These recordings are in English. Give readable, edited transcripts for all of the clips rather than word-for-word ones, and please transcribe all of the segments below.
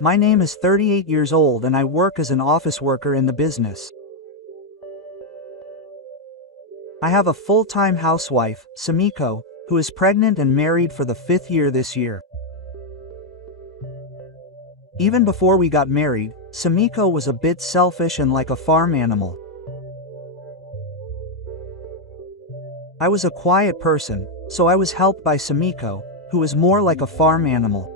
My name is 38 years old and I work as an office worker in the business. I have a full-time housewife, Sumiko, who is pregnant and married for the 5th year this year. Even before we got married, Sumiko was a bit selfish and like a farm animal. I was a quiet person, so I was helped by Sumiko, who was more like a farm animal.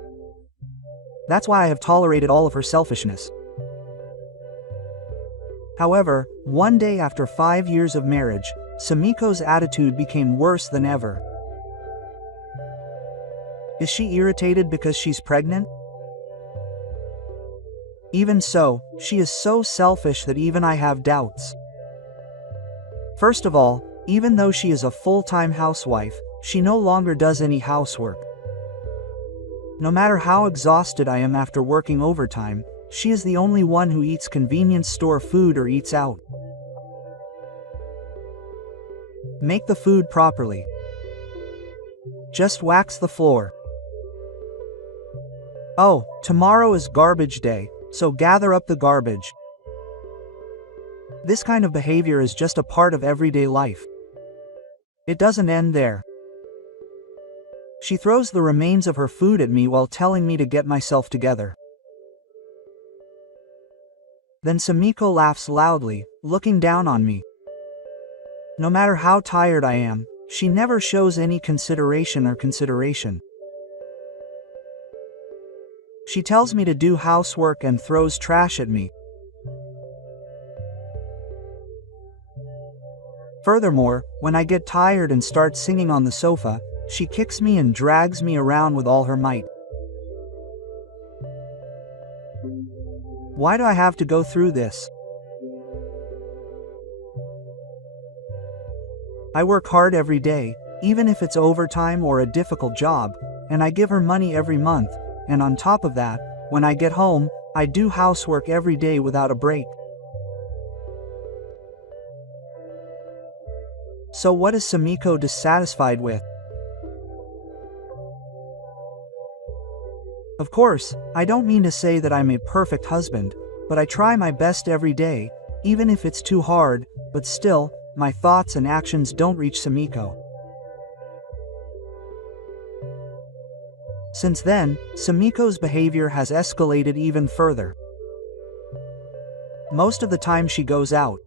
That's why I have tolerated all of her selfishness. However, one day after 5 years of marriage, Sumiko's attitude became worse than ever. Is she irritated because she's pregnant? Even so, she is so selfish that even I have doubts. First of all, even though she is a full-time housewife, she no longer does any housework. No matter how exhausted I am after working overtime, she is the only one who eats convenience store food or eats out. Make the food properly. Just wax the floor. Oh, tomorrow is garbage day, so gather up the garbage. This kind of behavior is just a part of everyday life. It doesn't end there. She throws the remains of her food at me while telling me to get myself together. Then Sumiko laughs loudly, looking down on me. No matter how tired I am, she never shows any consideration. She tells me to do housework and throws trash at me. Furthermore, when I get tired and start singing on the sofa, she kicks me and drags me around with all her might. Why do I have to go through this? I work hard every day, even if it's overtime or a difficult job, and I give her money every month, and on top of that, when I get home, I do housework every day without a break. So what is Sumiko dissatisfied with? Of course, I don't mean to say that I'm a perfect husband, but I try my best every day, even if it's too hard, but still, my thoughts and actions don't reach Sumiko. Since then, Sumiko's behavior has escalated even further. Most of the time she goes out.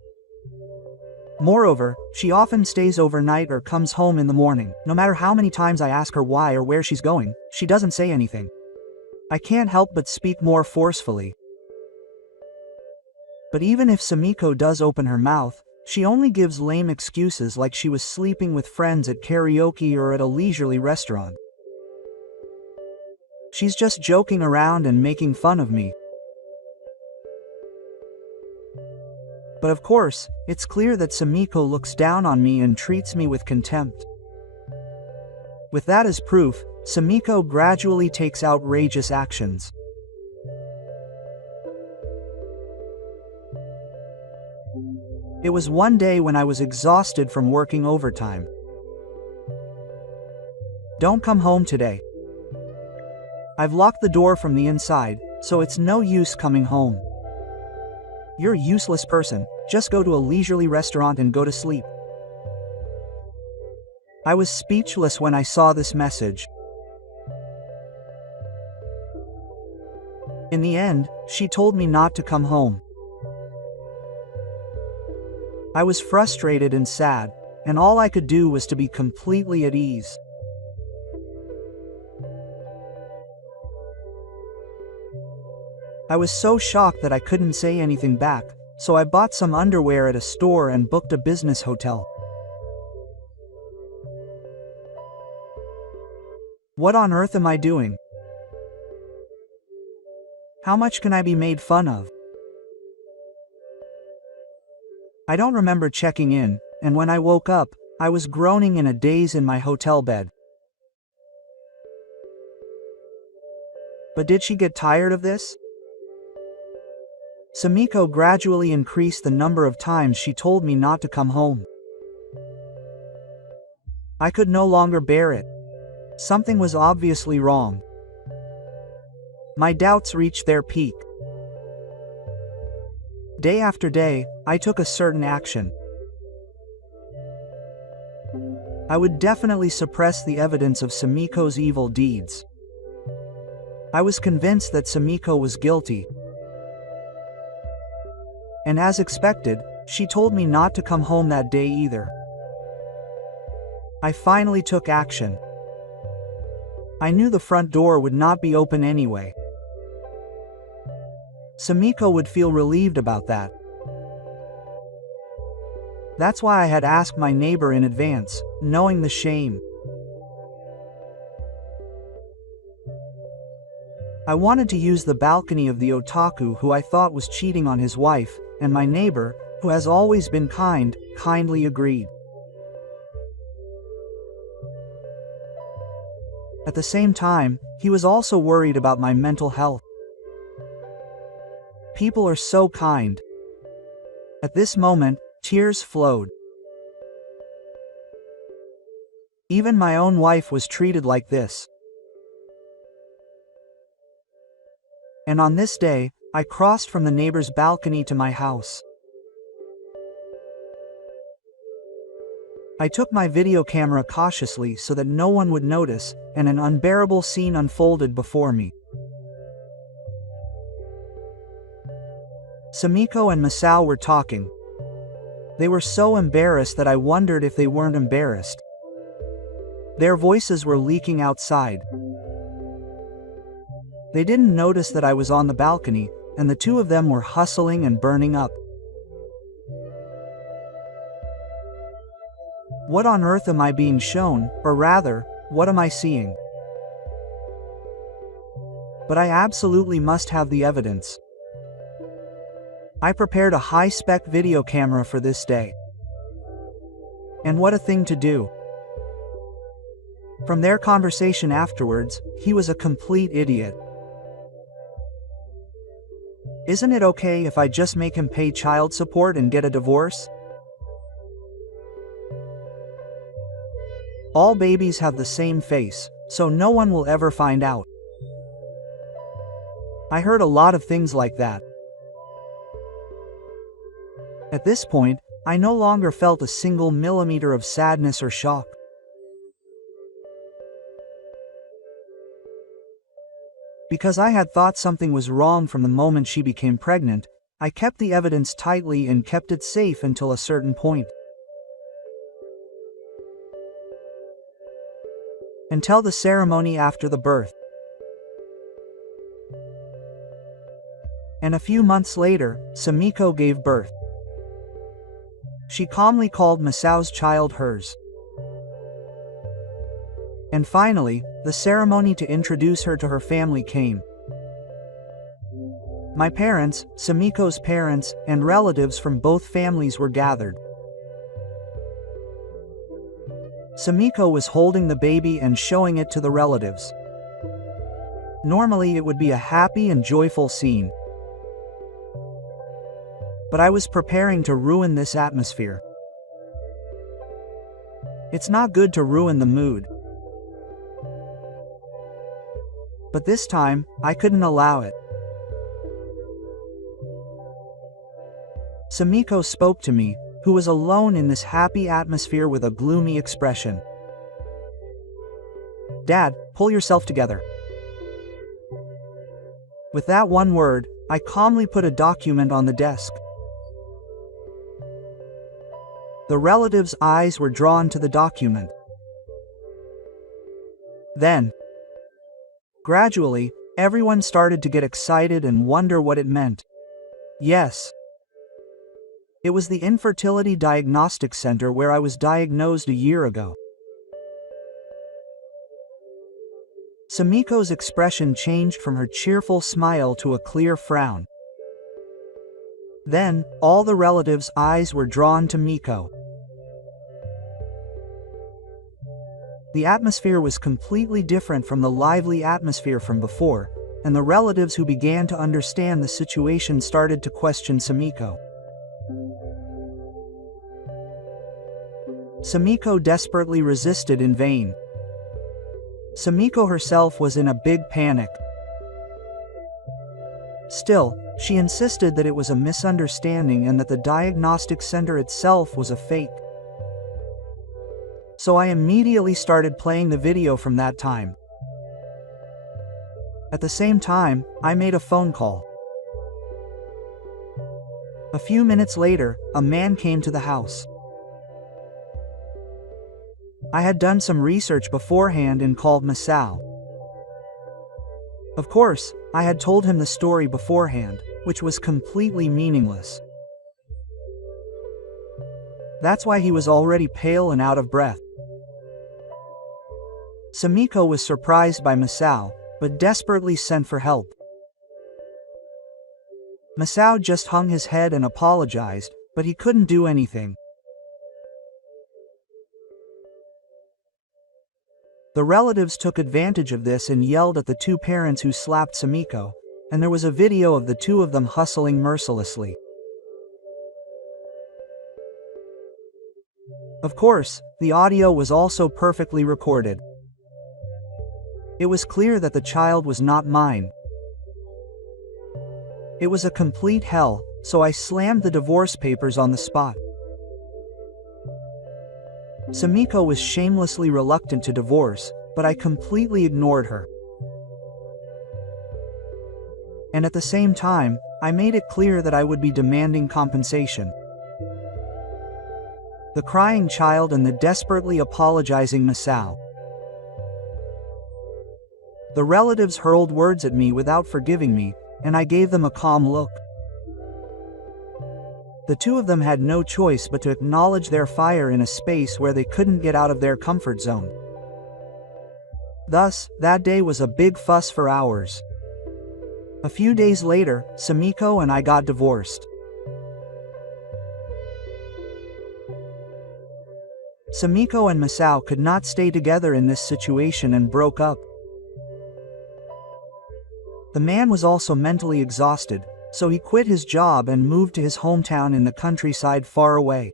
Moreover, she often stays overnight or comes home in the morning. No matter how many times I ask her why or where she's going, she doesn't say anything. I can't help but speak more forcefully. But even if Sumiko does open her mouth, she only gives lame excuses like she was sleeping with friends at karaoke or at a leisurely restaurant. She's just joking around and making fun of me. But of course, it's clear that Sumiko looks down on me and treats me with contempt. With that as proof, Sumiko gradually takes outrageous actions. It was one day when I was exhausted from working overtime. Don't come home today. I've locked the door from the inside, so it's no use coming home. You're a useless person, just go to a leisurely restaurant and go to sleep. I was speechless when I saw this message. In the end, she told me not to come home. I was frustrated and sad, and all I could do was to be completely at ease. I was so shocked that I couldn't say anything back, so I bought some underwear at a store and booked a business hotel. What on earth am I doing? How much can I be made fun of? I don't remember checking in, and when I woke up, I was groaning in a daze in my hotel bed. But did she get tired of this? Sumiko gradually increased the number of times she told me not to come home. I could no longer bear it. Something was obviously wrong. My doubts reached their peak. Day after day, I took a certain action. I would definitely suppress the evidence of Sumiko's evil deeds. I was convinced that Sumiko was guilty. And as expected, she told me not to come home that day either. I finally took action. I knew the front door would not be open anyway. Sumiko would feel relieved about that. That's why I had asked my neighbor in advance, knowing the shame. I wanted to use the balcony of the otaku who I thought was cheating on his wife, and my neighbor, who has always been kind, kindly agreed. At the same time, he was also worried about my mental health. People are so kind. At this moment, tears flowed. Even my own wife was treated like this. And on this day, I crossed from the neighbor's balcony to my house. I took my video camera cautiously so that no one would notice, and an unbearable scene unfolded before me. Sumiko and Masao were talking. They were so embarrassed that I wondered if they weren't embarrassed. Their voices were leaking outside. They didn't notice that I was on the balcony, and the two of them were hustling and burning up. What on earth am I being shown, or rather, what am I seeing? But I absolutely must have the evidence. I prepared a high-spec video camera for this day. And what a thing to do. From their conversation afterwards, he was a complete idiot. Isn't it okay if I just make him pay child support and get a divorce? All babies have the same face, so no one will ever find out. I heard a lot of things like that. At this point, I no longer felt a single millimeter of sadness or shock. Because I had thought something was wrong from the moment she became pregnant, I kept the evidence tightly and kept it safe until a certain point. Until the ceremony after the birth. And a few months later, Sumiko gave birth. She calmly called Masao's child hers. And finally, the ceremony to introduce her to her family came. My parents, Sumiko's parents, and relatives from both families were gathered. Sumiko was holding the baby and showing it to the relatives. Normally it would be a happy and joyful scene. But I was preparing to ruin this atmosphere. It's not good to ruin the mood. But this time, I couldn't allow it. Sumiko spoke to me, who was alone in this happy atmosphere with a gloomy expression. "Dad, pull yourself together." With that one word, I calmly put a document on the desk. The relatives' eyes were drawn to the document. Then, gradually, everyone started to get excited and wonder what it meant. Yes. It was the Infertility Diagnostic Center where I was diagnosed a year ago. Sumiko's expression changed from her cheerful smile to a clear frown. Then, all the relatives' eyes were drawn to Miko. The atmosphere was completely different from the lively atmosphere from before, and the relatives who began to understand the situation started to question Sumiko. Sumiko desperately resisted in vain. Sumiko herself was in a big panic. Still, she insisted that it was a misunderstanding and that the diagnostic center itself was a fake. So I immediately started playing the video from that time. At the same time, I made a phone call. A few minutes later, a man came to the house. I had done some research beforehand and called Masao. Of course, I had told him the story beforehand, which was completely meaningless. That's why he was already pale and out of breath. Sumiko was surprised by Masao, but desperately sent for help. Masao just hung his head and apologized, but he couldn't do anything. The relatives took advantage of this and yelled at the two parents who slapped Sumiko, and there was a video of the two of them hustling mercilessly. Of course, the audio was also perfectly recorded. It was clear that the child was not mine. It was a complete hell, so I slammed the divorce papers on the spot. Sumiko was shamelessly reluctant to divorce, but I completely ignored her. And at the same time, I made it clear that I would be demanding compensation. The crying child and the desperately apologizing Masao. The relatives hurled words at me without forgiving me, and I gave them a calm look. The two of them had no choice but to acknowledge their fire in a space where they couldn't get out of their comfort zone. Thus, that day was a big fuss for hours. A few days later, Sumiko and I got divorced. Sumiko and Masao could not stay together in this situation and broke up. The man was also mentally exhausted, so he quit his job and moved to his hometown in the countryside far away.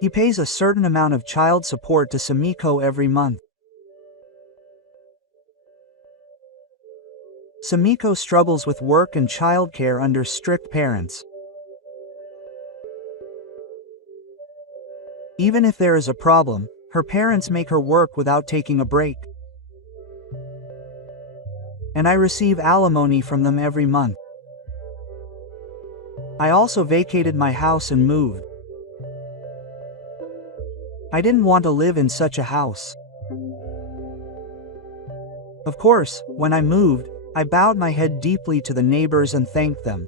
He pays a certain amount of child support to Sumiko every month. Sumiko struggles with work and childcare under strict parents. Even if there is a problem, her parents make her work without taking a break. And I receive alimony from them every month. I also vacated my house and moved. I didn't want to live in such a house. Of course, when I moved, I bowed my head deeply to the neighbors and thanked them.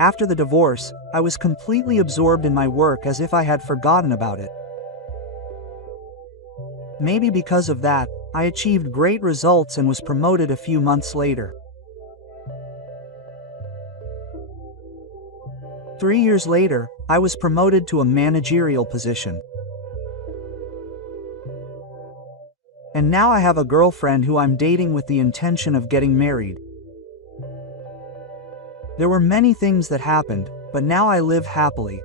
After the divorce, I was completely absorbed in my work as if I had forgotten about it. Maybe because of that, I achieved great results and was promoted a few months later. 3 years later, I was promoted to a managerial position. And now I have a girlfriend who I'm dating with the intention of getting married. There were many things that happened, but now I live happily.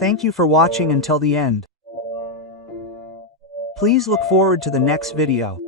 Thank you for watching until the end. Please look forward to the next video.